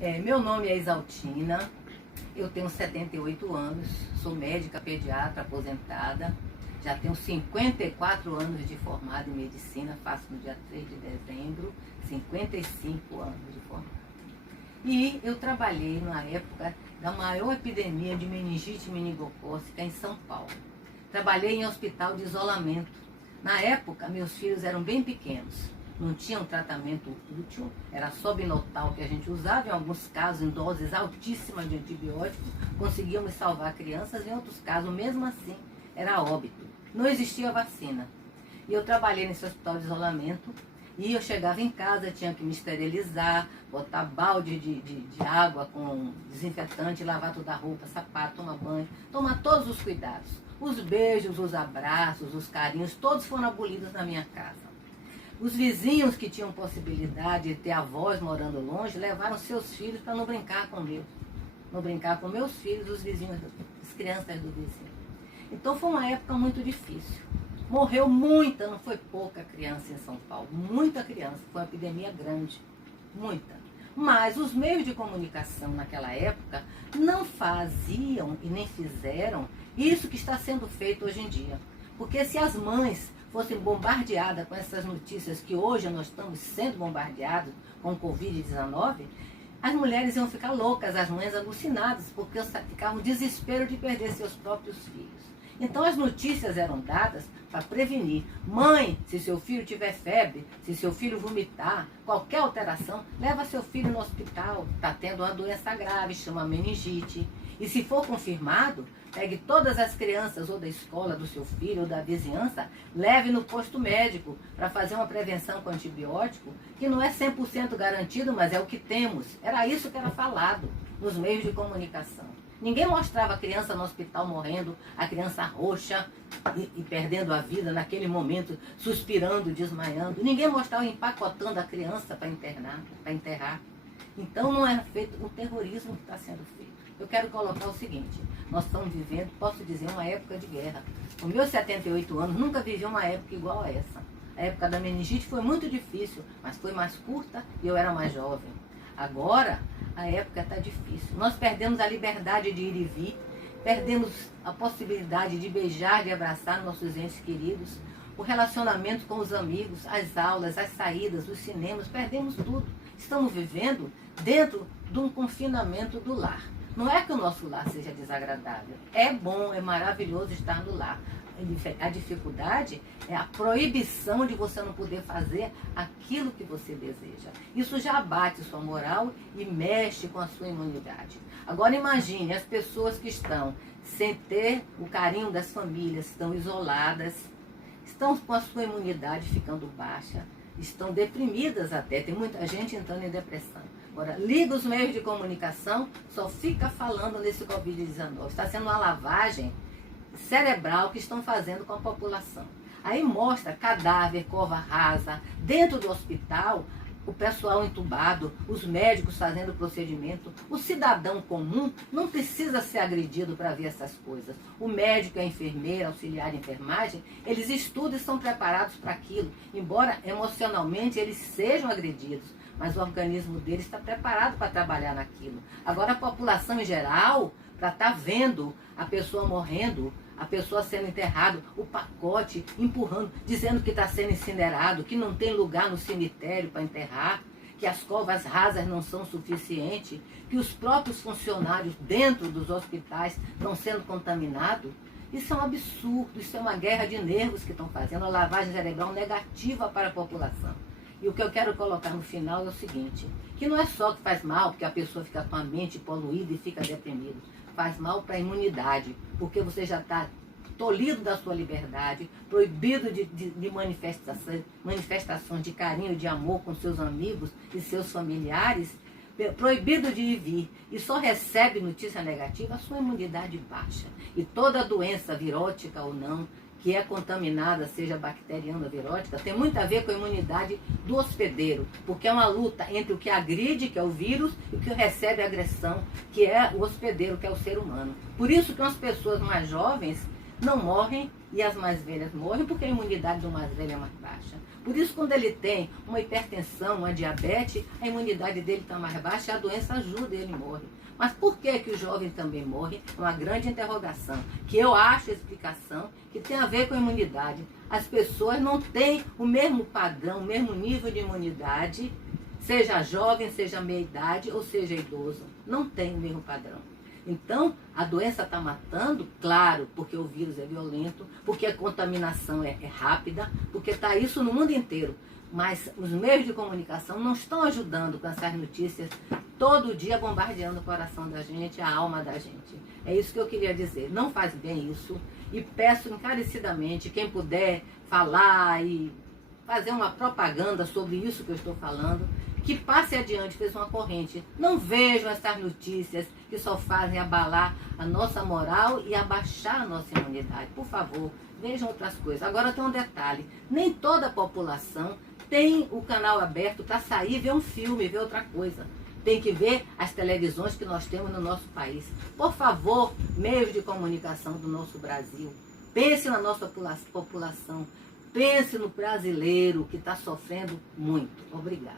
Meu nome é Isaltina, eu tenho 78 anos, sou médica pediatra aposentada, já tenho 54 anos de formada em medicina, faço no dia 3 de dezembro, 55 anos de formada. E eu trabalhei na época da maior epidemia de meningite meningocócica em São Paulo. Trabalhei em hospital de isolamento. Na época, meus filhos eram bem pequenos, não tinham tratamento útil, era só binotal que a gente usava, em alguns casos em doses altíssimas de antibiótico, conseguíamos salvar crianças, em outros casos, mesmo assim, era óbito. Não existia vacina. E eu trabalhei nesse hospital de isolamento, e eu chegava em casa, tinha que me esterilizar, botar balde de água com desinfetante, lavar toda a roupa, sapato, tomar banho, tomar todos os cuidados. Os beijos, os abraços, os carinhos, todos foram abolidos na minha casa. Os vizinhos que tinham possibilidade de ter avós morando longe, levaram seus filhos para não brincar com meus. Não brincar com meus filhos, os vizinhos, as crianças do vizinho. Então foi uma época muito difícil. Morreu muita, não foi pouca criança em São Paulo. Muita criança, foi uma epidemia grande. Muita. Mas os meios de comunicação naquela época não faziam e nem fizeram isso que está sendo feito hoje em dia. Porque se as mães fossem bombardeadas com essas notícias que hoje nós estamos sendo bombardeados com o Covid-19, as mulheres iam ficar loucas, as mães alucinadas, porque ficavam no desespero de perder seus próprios filhos. Então as notícias eram dadas para prevenir. Mãe, se seu filho tiver febre, se seu filho vomitar, qualquer alteração, leva seu filho no hospital, está tendo uma doença grave, chama meningite. E se for confirmado, pegue todas as crianças ou da escola do seu filho ou da vizinhança, leve no posto médico para fazer uma prevenção com antibiótico, que não é 100% garantido, mas é o que temos. Era isso que era falado nos meios de comunicação. Ninguém mostrava a criança no hospital morrendo, a criança roxa e perdendo a vida naquele momento, suspirando, desmaiando. Ninguém mostrava empacotando a criança para enterrar. Então não é feito o terrorismo que está sendo feito. Eu quero colocar o seguinte, nós estamos vivendo, posso dizer, uma época de guerra. Com meus 78 anos, nunca vivi uma época igual a essa. A época da meningite foi muito difícil, mas foi mais curta e eu era mais jovem. Agora, a época está difícil. Nós perdemos a liberdade de ir e vir, perdemos a possibilidade de beijar, de abraçar nossos entes queridos, o relacionamento com os amigos, as aulas, as saídas, os cinemas, perdemos tudo. Estamos vivendo dentro de um confinamento do lar. Não é que o nosso lar seja desagradável. É bom, é maravilhoso estar no lar. A dificuldade é a proibição de você não poder fazer aquilo que você deseja. Isso já abate sua moral e mexe com a sua imunidade. Agora imagine as pessoas que estão sem ter o carinho das famílias, estão isoladas, estão com a sua imunidade ficando baixa, estão deprimidas até, tem muita gente entrando em depressão. Agora, liga os meios de comunicação, só fica falando nesse Covid-19. Está sendo uma lavagem cerebral que estão fazendo com a população. Aí mostra cadáver, cova rasa, dentro do hospital, o pessoal entubado, os médicos fazendo o procedimento. O cidadão comum não precisa ser agredido para ver essas coisas. O médico, a enfermeira, auxiliar de enfermagem, eles estudam e são preparados para aquilo. Embora emocionalmente eles sejam agredidos, mas o organismo deles está preparado para trabalhar naquilo. Agora a população em geral, para estar vendo a pessoa morrendo, a pessoa sendo enterrada, o pacote empurrando, dizendo que está sendo incinerado, que não tem lugar no cemitério para enterrar, que as covas rasas não são suficientes, que os próprios funcionários dentro dos hospitais estão sendo contaminados. Isso é um absurdo, isso é uma guerra de nervos que estão fazendo, uma lavagem cerebral negativa para a população. E o que eu quero colocar no final é o seguinte, que não é só que faz mal, porque a pessoa fica com a mente poluída e fica deprimida. Faz mal para a imunidade, porque você já está tolhido da sua liberdade, proibido de manifestações de carinho, de amor com seus amigos e seus familiares, proibido de ir e vir, e só recebe notícia negativa, a sua imunidade baixa. E toda doença, virótica ou não, que é contaminada, seja bacteriana ou virótica, tem muito a ver com a imunidade do hospedeiro, porque é uma luta entre o que agride, que é o vírus, e o que recebe a agressão, que é o hospedeiro, que é o ser humano. Por isso que as pessoas mais jovens não morrem e as mais velhas morrem porque a imunidade do mais velho é mais baixa. Por isso, quando ele tem uma hipertensão, uma diabetes, a imunidade dele está mais baixa e a doença ajuda e ele morre. Mas por que o jovem também morre? É uma grande interrogação, que eu acho a explicação que tem a ver com a imunidade. As pessoas não têm o mesmo padrão, o mesmo nível de imunidade, seja jovem, seja meia-idade ou seja idoso. Não tem o mesmo padrão. Então, a doença está matando, claro, porque o vírus é violento, porque a contaminação é rápida, porque está isso no mundo inteiro. Mas os meios de comunicação não estão ajudando com essas notícias todo dia bombardeando o coração da gente, a alma da gente. É isso que eu queria dizer. Não faz bem isso. E peço encarecidamente, quem puder falar e fazer uma propaganda sobre isso que eu estou falando, que passe adiante, fez uma corrente. Não vejam essas notícias que só fazem abalar a nossa moral e abaixar a nossa imunidade. Por favor, vejam outras coisas. Agora tem um detalhe, nem toda a população tem o canal aberto para sair, ver um filme, ver outra coisa. Tem que ver as televisões que nós temos no nosso país. Por favor, meios de comunicação do nosso Brasil, pense na nossa população, pense no brasileiro que está sofrendo muito. Obrigada.